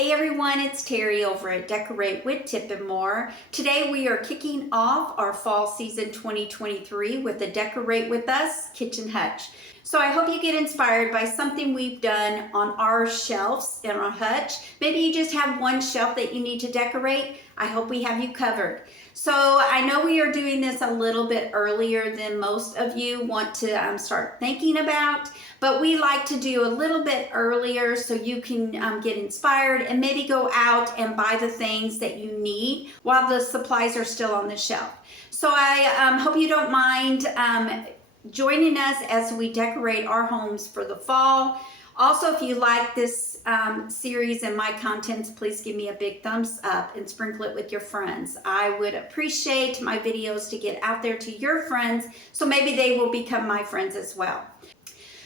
Hey everyone, it's Terry over at Decorate with Tip and More. Today we are kicking off our fall season 2023 with the Decorate with Us Kitchen Hutch. So I hope you get inspired by something we've done on our shelves in our hutch. Maybe you just have one shelf that you need to decorate. I hope we have you covered. So I know we are doing this a little bit earlier than most of you want to start thinking about, but we like to do a little bit earlier so you can get inspired and maybe go out and buy the things that you need while the supplies are still on the shelf. So I hope you don't mind joining us as we decorate our homes for the fall. Also, if you like this series and my contents, please give me a big thumbs up and sprinkle it with your friends. I would appreciate my videos to get out there to your friends, so maybe they will become my friends as well.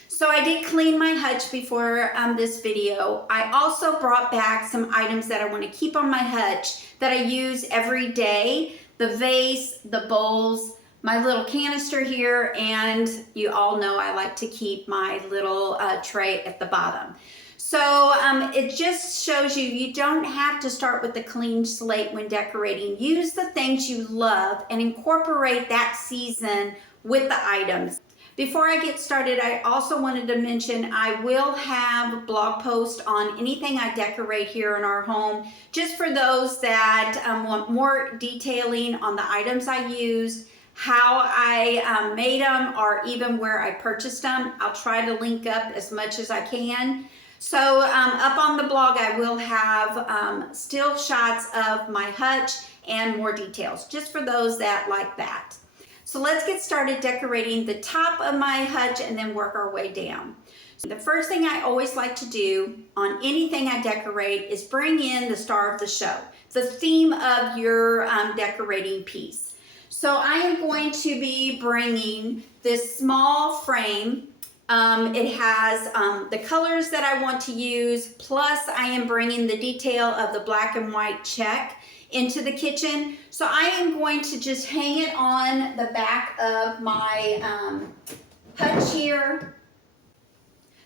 So I did clean my hutch before this video. I also brought back some items that I want to keep on my hutch that I use every day. The vase, the bowls, my little canister here, and you all know I like to keep my little tray at the bottom. So it just shows you don't have to start with the clean slate when decorating. Use the things you love and incorporate that season with the items. Before I get started, I also wanted to mention I will have a blog post on anything I decorate here in our home, just for those that want more detailing on the items I used, how I made them, or even where I purchased them. I'll try to link up as much as I can. So up on the blog, I will have still shots of my hutch and more details, just for those that like that. So let's get started decorating the top of my hutch and then work our way down. The first thing I always like to do on anything I decorate is bring in the star of the show, the theme of your decorating piece. So I am going to be bringing this small frame. It has the colors that I want to use, plus I am bringing the detail of the black and white check into the kitchen. So I am going to just hang it on the back of my hutch here.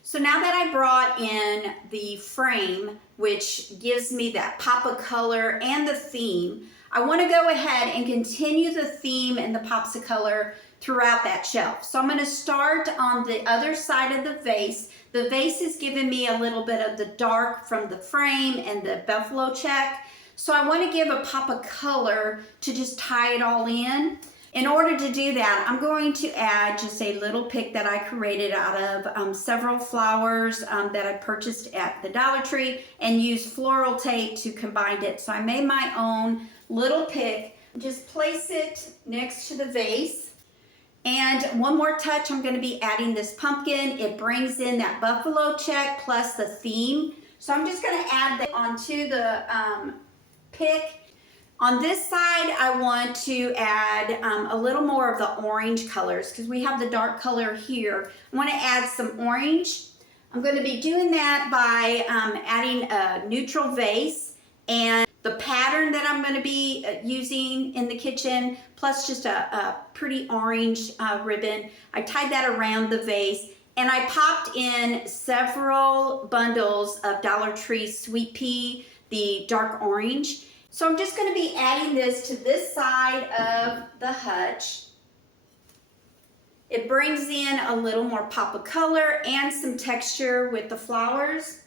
So now that I brought in the frame, which gives me that pop of color and the theme, I want to go ahead and continue the theme and the pops of color throughout that shelf. So I'm going to start on the other side of the vase. The vase is giving me a little bit of the dark from the frame and the buffalo check. So I want to give a pop of color to just tie it all in. In order to do that, I'm going to add just a little pick that I created out of several flowers that I purchased at the Dollar Tree and used floral tape to combine it. So I made my own little pick. Just place it next to the vase. And one more touch, I'm going to be adding this pumpkin. It brings in that buffalo check plus the theme. So I'm just going to add that onto the pick. On this side, I want to add a little more of the orange colors because we have the dark color here. I want to add some orange. I'm going to be doing that by adding a neutral vase and the pattern that I'm going to be using in the kitchen, plus just a pretty orange ribbon. I tied that around the vase, and I popped in several bundles of Dollar Tree sweet pea, the dark orange. So I'm just going to be adding this to this side of the hutch. It brings in a little more pop of color and some texture with the flowers.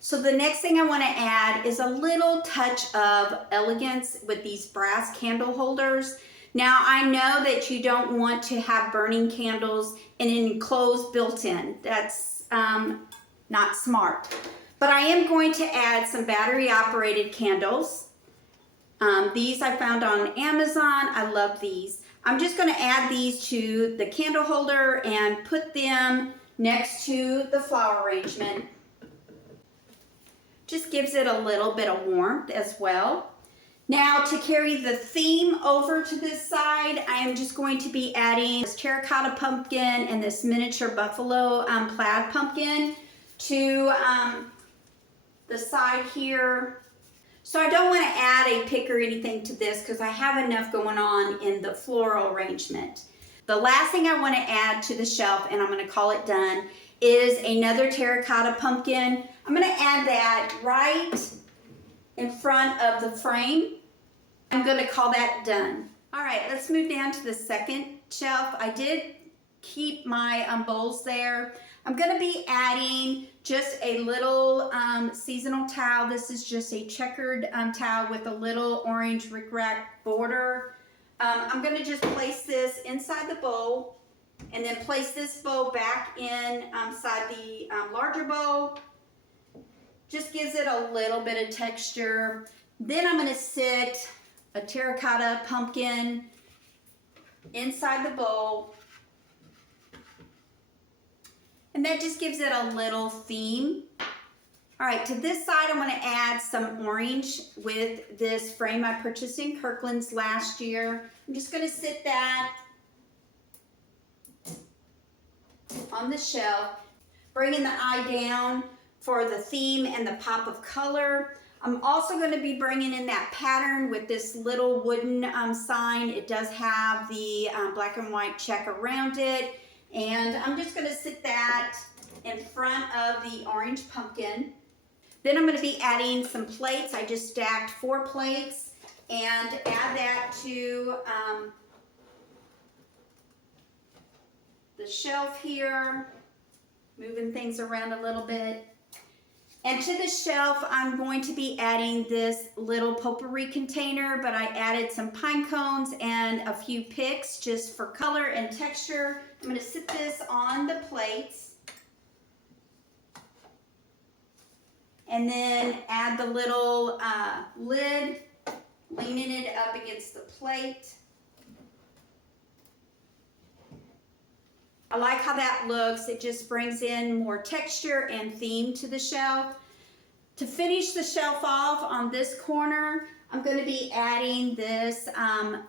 So the next thing I want to add is a little touch of elegance with these brass candle holders. Now I know that you don't want to have burning candles in an enclosed built-in. That's not smart. But I am going to add some battery operated candles. These I found on Amazon. I love these. I'm just going to add these to the candle holder and put them next to the flower arrangement. Just gives it a little bit of warmth as well. Now to carry the theme over to this side, I am just going to be adding this terracotta pumpkin and this miniature buffalo plaid pumpkin to the side here. So I don't want to add a pick or anything to this because I have enough going on in the floral arrangement. The last thing I want to add to the shelf, and I'm going to call it done, is another terracotta pumpkin. I'm going to add that right in front of the frame. I'm going to call that done. All right, let's move down to the second shelf. I did keep my bowls there. I'm going to be adding just a little seasonal towel. This is just a checkered towel with a little orange rickrack border. I'm going to just place this inside the bowl and then place this bowl back inside the larger bowl. Just gives it a little bit of texture. Then I'm going to sit a terracotta pumpkin inside the bowl. And that just gives it a little theme. All right, to this side, I'm gonna add some orange with this frame I purchased in Kirkland's last year. I'm just gonna sit that on the shelf, bringing the eye down for the theme and the pop of color. I'm also going to be bringing in that pattern with this little wooden sign. It does have the black and white check around it. And I'm just going to sit that in front of the orange pumpkin. Then I'm going to be adding some plates. I just stacked 4 plates and add that to the shelf here. Moving things around a little bit. And to the shelf, I'm going to be adding this little potpourri container, but I added some pine cones and a few picks just for color and texture. I'm going to sit this on the plates. And then add the little lid, leaning it up against the plate. I like how that looks. It just brings in more texture and theme to the shelf. To finish the shelf off on this corner, I'm going to be adding this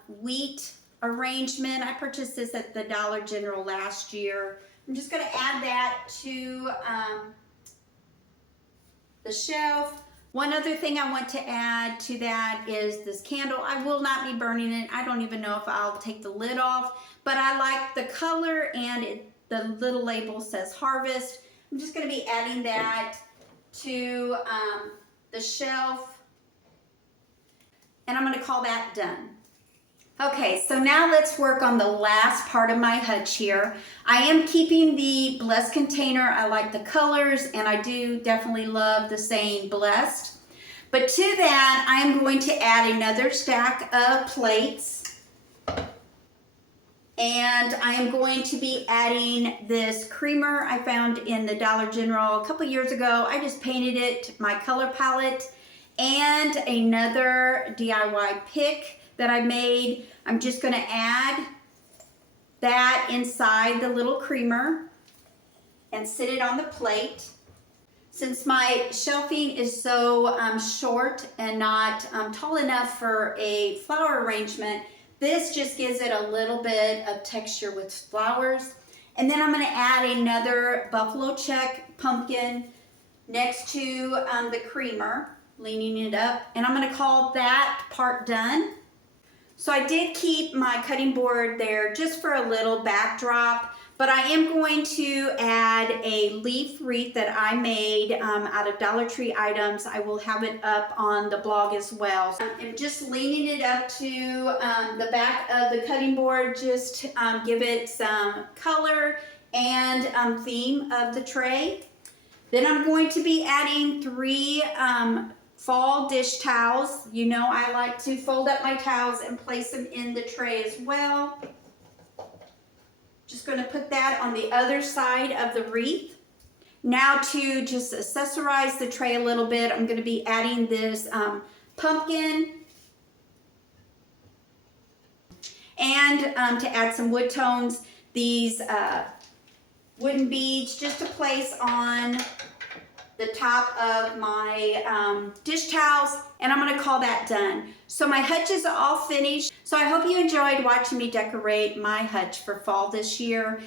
wheat arrangement. I purchased this at the Dollar General last year. I'm just going to add that to the shelf. One other thing I want to add to that is this candle. I will not be burning it. I don't even know if I'll take the lid off, but I like the color and the little label says harvest. I'm just going to be adding that to the shelf, and I'm going to call that done. Okay, so now let's work on the last part of my hutch here. I am keeping the blessed container. I like the colors, and I do definitely love the saying blessed. But to that, I'm going to add another stack of plates. And I am going to be adding this creamer I found in the Dollar General a couple years ago. I just painted it my color palette, and another DIY pick that I made. I'm just going to add that inside the little creamer and sit it on the plate. Since my shelving is so short and not tall enough for a flower arrangement, this just gives it a little bit of texture with flowers. And then I'm going to add another buffalo check pumpkin next to the creamer, leaning it up. And I'm going to call that part done. So I did keep my cutting board there just for a little backdrop, but I am going to add a leaf wreath that I made out of Dollar Tree items. I will have it up on the blog as well. I'm just leaning it up to the back of the cutting board, just to give it some color and theme of the tray. Then I'm going to be adding 3 fall dish towels. You know I like to fold up my towels and place them in the tray as well. Just going to put that on the other side of the wreath. Now to just accessorize the tray a little bit, I'm going to be adding this pumpkin. And to add some wood tones, these wooden beads just to place on the top of my dish towels, and I'm going to call that done. So my hutch is all finished. So I hope you enjoyed watching me decorate my hutch for fall this year.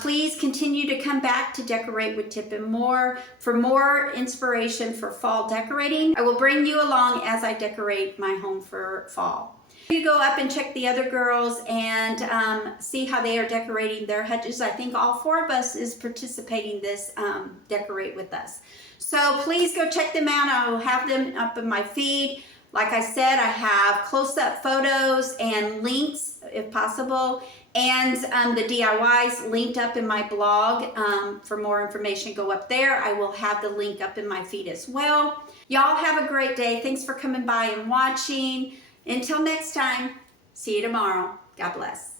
Please continue to come back to Decorate with Tip and More for more inspiration for fall decorating. I will bring you along as I decorate my home for fall. You go up and check the other girls and see how they are decorating their hutches. I think all 4 of us is participating this Decorate With Us. So please go check them out. I will have them up in my feed. Like I said, I have close-up photos and links, if possible, and the DIYs linked up in my blog. For more information, go up there. I will have the link up in my feed as well. Y'all have a great day. Thanks for coming by and watching. Until next time, see you tomorrow. God bless.